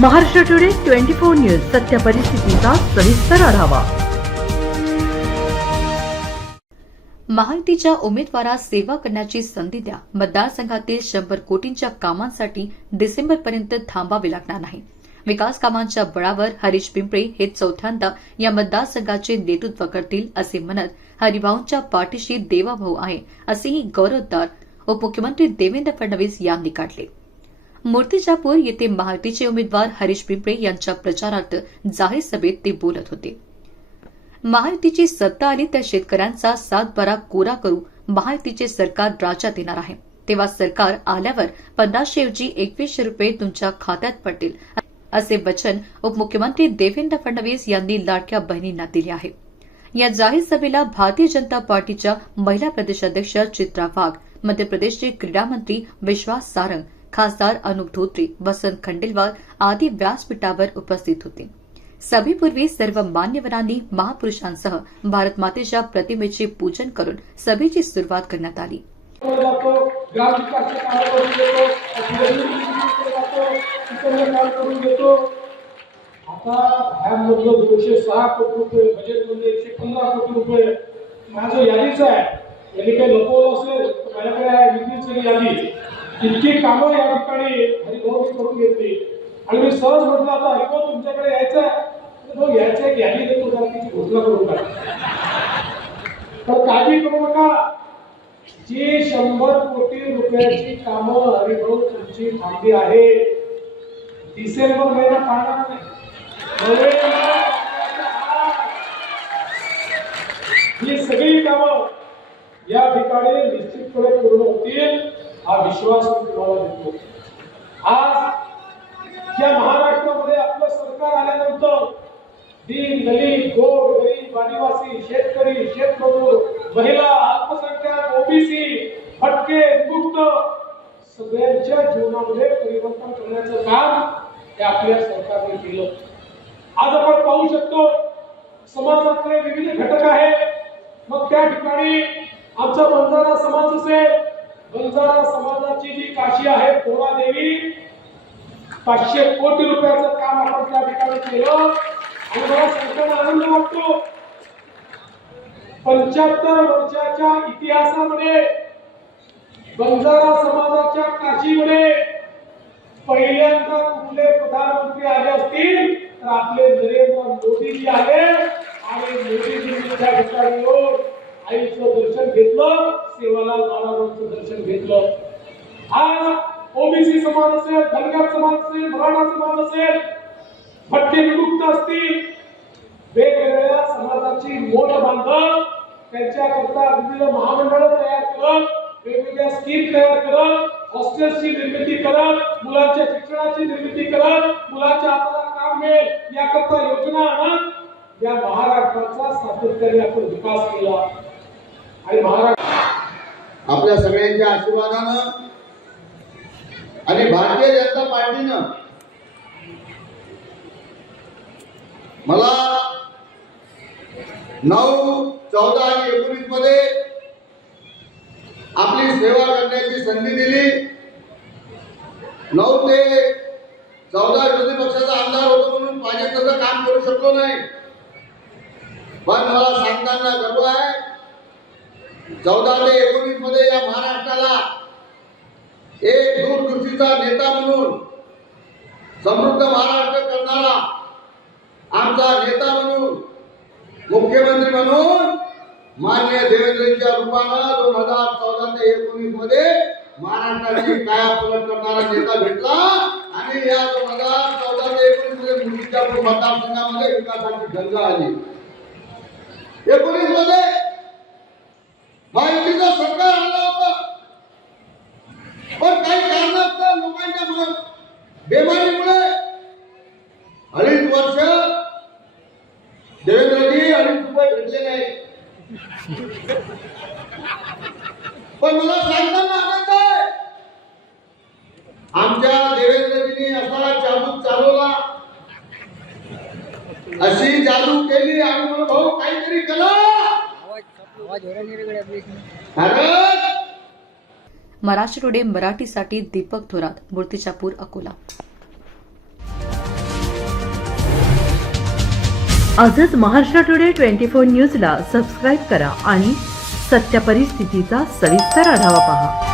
Maharashtra today twenty four news सत्य परिस्थितीचा सविस्तर आढावा. महायुतीच्या उमेदवारास सेवा करण्याची संधी द्या. मतदारसंघातील शंभर कोटींच्या कामांसाठी डिसेंबरपर्यंत थांबावे लागणार नाही. विकास कामांच्या बळावर हरीश पिंपळे हे चौथ्यांदा या मतदारसंघाचे नेतृत्व करतील असे म्हणत हरिभाऊंच्या पाठीशी देवाभाऊ आहे असेही गौरवोद्गार उपमुख्यमंत्री देवेंद्र फडणवीस यांनी काढले. मूर्तिजापूर येथे महायुतीचे उमेदवार हरीश पिंपळे यांच्या प्रचारार्थ जाहीर सभेत ते बोलत होते. महायुतीची सत्ता आली त्या शेतकऱ्यांचा सातबारा कोरा करू महायुतीचे सरकार राज्यात येणार आहे. तेव्हा सरकार आल्यावर पंधराशे ऐवजी एकवीसशे रुपये तुमच्या खात्यात पडतील असे वचन उपमुख्यमंत्री देवेंद्र फडणवीस यांनी लाडक्या बहिणींना दिले आहे. या जाहीर सभेला भारतीय जनता पार्टीच्या महिला प्रदेशाध्यक्ष चित्रा वाघ मध्य प्रदेशचे क्रीडा मंत्री विश्वास सारंग खासदार अनुप धोत्रे वसंत खंडेलवाल आदी व्यासपीठावर उपस्थित होते। सभेपूर्वी सर्व मान्यवरांनी महापुरुषांसह भारतमातेच्या प्रतिमेचे पूजन करून सभेची सुरुवात करण्यात आली. केलं जातो ग्राम विकासचे काम करून देतो केलं जातो तिकडलं काम करून देतो आता ह्यामधलं दोनशे सहा कोटी रुपये बजेटमध्ये एकशे पंधरा कोटी रुपये माझं यादीच आहे. यांनी काही लपवलं असेल तर माझ्याकडे आहे नितीन सगळी यादी. इतकी कामं या ठिकाणी हरिभाऊनी करून घेतली. आणि मी सहज म्हटलं आता हरिभाऊ तुमच्याकडे यायचा तो यायचा भाऊ यादी देतो जरा घोषणा करून टाका. तर काळजी करू नका. जी शंभर कोटी रुपयाची कामं हरिभाऊ तुमची थांबली आहे डिसेंबर महिना पाहणार नाही. ही सगळी कामं या ठिकाणी निश्चितपणे पूर्ण होतील. हा विश्वास मी तुम्हाला देतो. आज या महाराष्ट्रामध्ये आपलं सरकार आल्यानंतर दीन दलित गोर गरीब आदिवासी शेतकरी शेतमजूर महिला अल्पसंख्याक ओबीसी भटके मुक्त सगळ्यांच्या जीवनामध्ये परिवर्तन करण्याचं काम हे आपल्या सरकारने केलं. आज आपण पाहू शकतो समाजातले विविध घटक आहेत. मग त्या ठिकाणी आमचा बंजारा समाज असेल बंजारा समाजाची जी काशी आहे पोरा देवी पाचशे कोटी रुपयाचं काम आपण त्या ठिकाणी केलं. आणि मला सांगताना आनंद वाटतो. पंच्याहत्तर वर्षाच्या इतिहासामध्ये बंजारा समाजाच्या काशीमध्ये पहिल्यांदा कुठले प्रधानमंत्री आले असतील तर आपले नरेंद्र मोदीजी आले. आणि मोदीजींनी त्या ठिकाणी येऊन आईचं दर्शन घेतलं. सेवालाल महाराजांचं दर्शन घेतलं. आज ओबीसी समाज असेल धनगर समाज असेल मराठा समाज असेल भटके विमुक्त असतील. वेगवेगळ्या समाजाची मोठ बांधव त्यांच्याकरता विविध महामंडळ तयार करत वेगवेगळ्या स्कीम तयार करत हॉस्टेलची निर्मिती करत मुलांच्या शिक्षणाची निर्मिती करत मुलांच्या हाताला काम मिळेल याकरता योजना आणत या महाराष्ट्राचा सातत्याने आपण विकास केला. आणि महाराष्ट्र आपल्या सगळ्यांच्या आशीर्वादानं आणि भारतीय जनता पार्टीनं मला नऊ चौदा आणि एकोणीसमध्ये आपली सेवा करण्याची संधी दिली. नऊ ते चौदा विरोधी पक्षाचा आमदार होतो म्हणून पाहिजे तसं काम करू शकलो नाही. पण मला सांगताना गर्व आहे चौदा ते एकोणीसमध्ये या महाराष्ट्राला एक दूरदृष्टीचा नेता म्हणून समृद्ध महाराष्ट्र करणारा आमचा नेता म्हणून मुख्यमंत्री म्हणून मान्य देवेंद्रजीच्या रूपानं दोन हजार चौदा ते एकोणीसमध्ये महाराष्ट्राची कायापलट करणारा नेता भेटला आणि या दोन हजार चौदा ते एकोणीसमध्ये मुर्तिजापूर मतदारसंघामध्ये विकासाची गंगा आली. एकोणीसमध्ये महायुतीचं सरकार आला होता. पण काही कारणास्तव लोकांच्या मुळे बेमारीमुळे अडीच वर्ष देवेंद्रजी अडीच रुपये भेटले नाही. पण मला सांगताना आनंद आहे? आमच्या देवेंद्रजींनी असा जादू चालवला. अशी जादू केली आणि म्हणून भाऊ काहीतरी करा महाराष्ट्र टुडे मराठीसाठी दीपक थोरात मूर्तिजापूर अकोला. आजच महाराष्ट्र टुडे ट्वेंटी फोर न्यूजला सबस्क्राईब करा आणि सत्य परिस्थितीचा सविस्तर आढावा पहा.